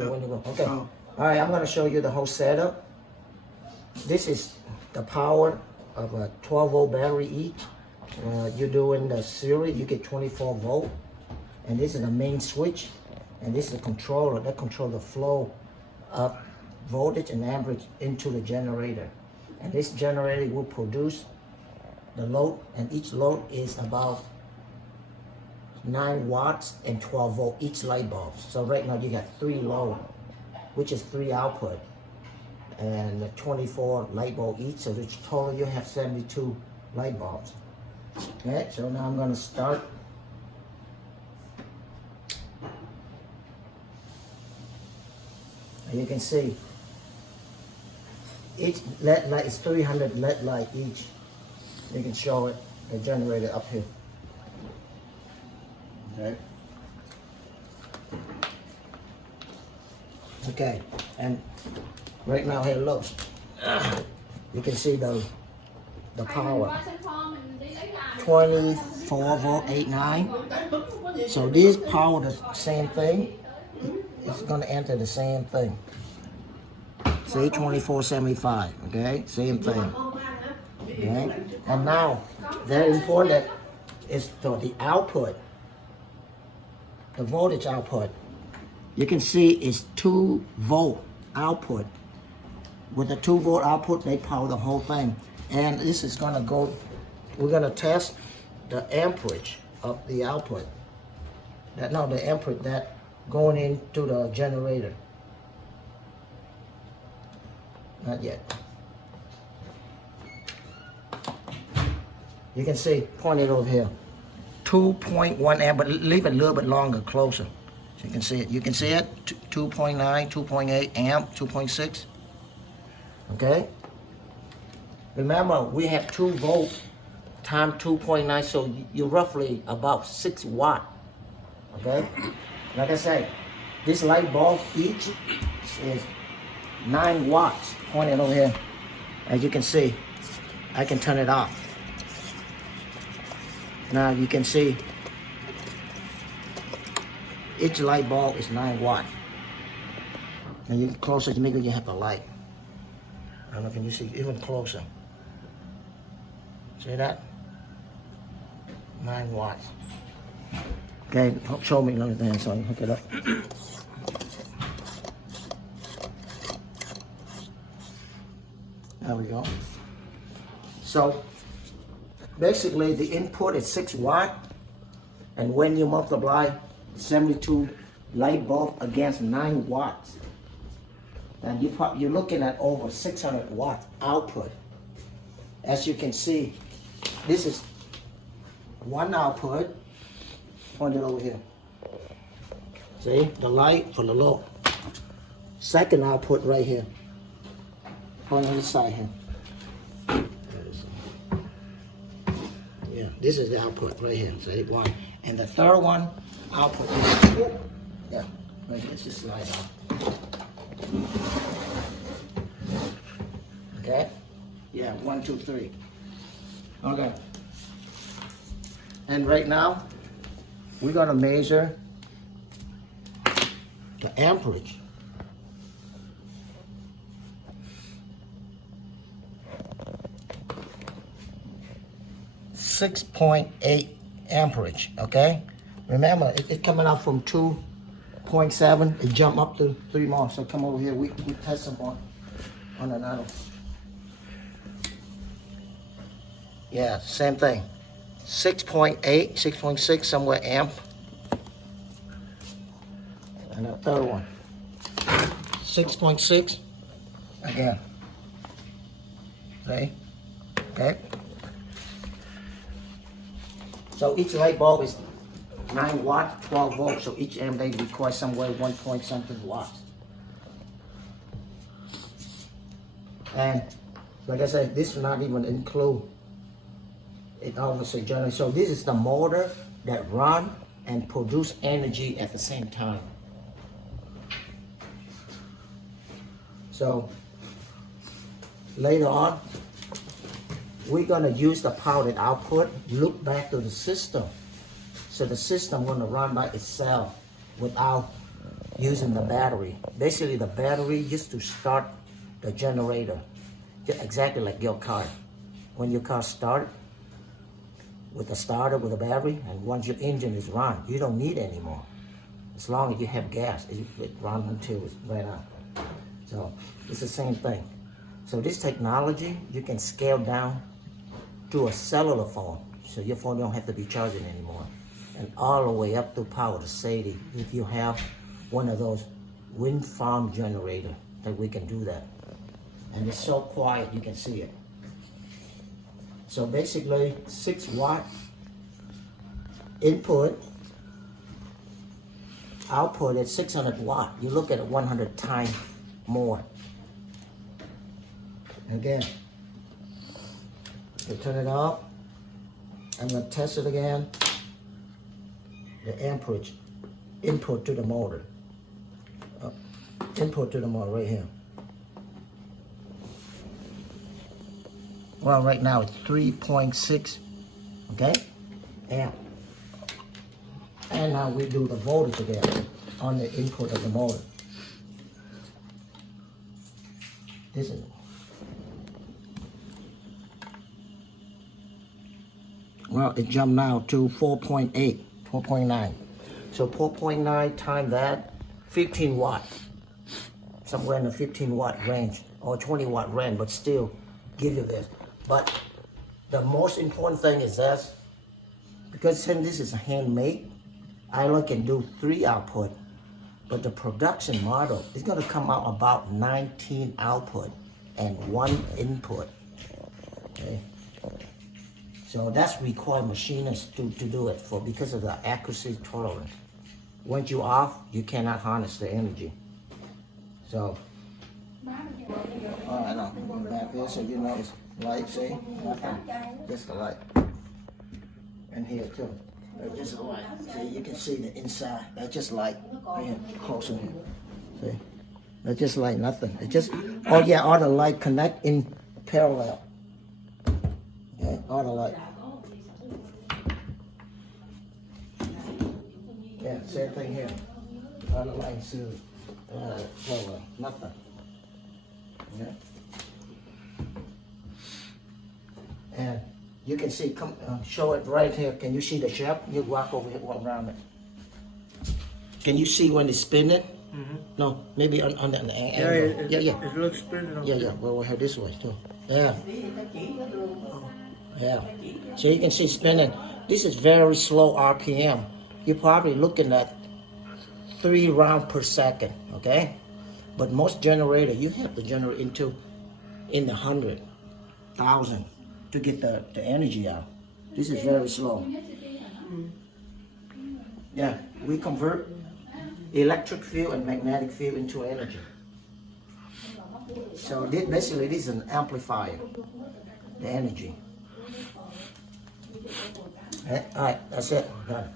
Okay. All right, I'm going to show you the whole setup. This is the power of a 12-volt battery each. You're doing the series, you get 24 volt. And this is the main switch. And this is the controller that controls the flow of voltage and amperage into the generator. And this generator will produce the load, and each load is about 9 watts and 12 volt each light bulb. So right now you got 3 load, which is 3 output, and 24 light bulb each. So the total you have 72 light bulbs. Okay, so now I'm going to start. And you can see each LED light is 300 LED light each. You can show it, the generator up here. Okay. Okay, and right now here, look, you can see the power. 24 volt 89. So this power the same thing. It's gonna enter the same thing. See, 2475. Okay, same thing. Okay, and now very important is the output. The voltage output, you can see is 2 volt output. With the 2 volt output, they power the whole thing. And this is gonna go, we're gonna test the amperage of the output. The amperage that going into the generator. Not yet. You can see, point it over here. 2.1 amp, but leave it a little bit longer, closer. So you can see it. You can see it, 2.9, 2.8 amp, 2.6. Okay? Remember, we have 2 volt times 2.9, so you're roughly about 6 watt. Okay? Like I say, this light bulb each is 9 watts. Point it over here. As you can see, I can turn it off. Now you can see each light bulb is 9 watts. And you get closer to me, you have the light. I don't know if you see even closer. See that? 9 watts. Okay, show me another thing so I can hook it up. There we go. So basically, the input is 6 watt, and when you multiply 72 light bulb against 9 watts, then you're looking at over 600 watt output. As you can see, this is one output. Point it over here. See the light for the low. Second output right here. Point on this side here. Yeah, this is the output right here. See, one. And the third one, output is, yeah, right here. It's just slide out. Okay? Yeah, 1, 2, 3. Okay. And right now, we're gonna measure the amperage. 6.8 amperage, okay? Remember, it's coming out from 2.7, it jump up to 3 more. So come over here, we test them on another. Yeah, same thing. 6.8, 6.6 somewhere amp. And the third one. 6.6 again. See? Okay. So each light bulb is 9 watts, 12 volts. So each amp they require somewhere 1 point something watts. And like I said, this will not even include it obviously generates. So this is the motor that run and produce energy at the same time. So later on, we're gonna use the power output, look back to the system. So the system gonna run by itself without using the battery. Basically, the battery used to start the generator, just exactly like your car. When your car starts with a starter with a battery, and once your engine is run, you don't need it anymore. As long as you have gas, it runs until it's right out. So it's the same thing. So this technology, you can scale down to a cellular phone, so your phone don't have to be charging anymore. And all the way up to power the city if you have one of those wind farm generator that we can do that. And it's so quiet you can see it. So basically 6 watt input, output at 600 watt. You look at it 100 times more. Again, you turn it off. I'm gonna test it again. The amperage input to the motor. Input to the motor right here. Well, right now it's 3.6, okay, amp. And now we do the voltage again on the input of the motor. This is, well, it jumped now to 4.8, 4.9. So 4.9 times that, 15 watt. Somewhere in the 15 watt range or 20 watt range, but still give you this. But the most important thing is this, because since this is handmade, I only can do 3 output, but the production model is gonna come out about 19 output and 1 input, okay? So that's required machinists to do it for, because of the accuracy tolerance. Once you off, you cannot harness the energy. So, all right, now back there so you know it's light, see? Just the light. And here too. Just the light. See, you can see the inside. That's just light. Right here, closer here. See? That's just light, nothing. It just, oh yeah, all the light connect in parallel. Okay, all the light. Yeah, same thing here. All the light too. Parallel, nothing. Yeah. And you can see, come show it right here. Can you see the shaft? You walk over here, walk around it. Can you see when it's spinning? Mm-hmm. No, maybe on the angle. Yeah. It looks spinning. Yeah. Well, we'll have this way too. Yeah. Yeah. So you can see spinning. This is very slow RPM. You're probably looking at 3 rounds per second, okay? But most generator, you have to generate in the 100,000 to get the energy out. This is very slow. Yeah, we convert electric field and magnetic field into energy. So basically this is an amplifier, the energy. All right, that's it. Done.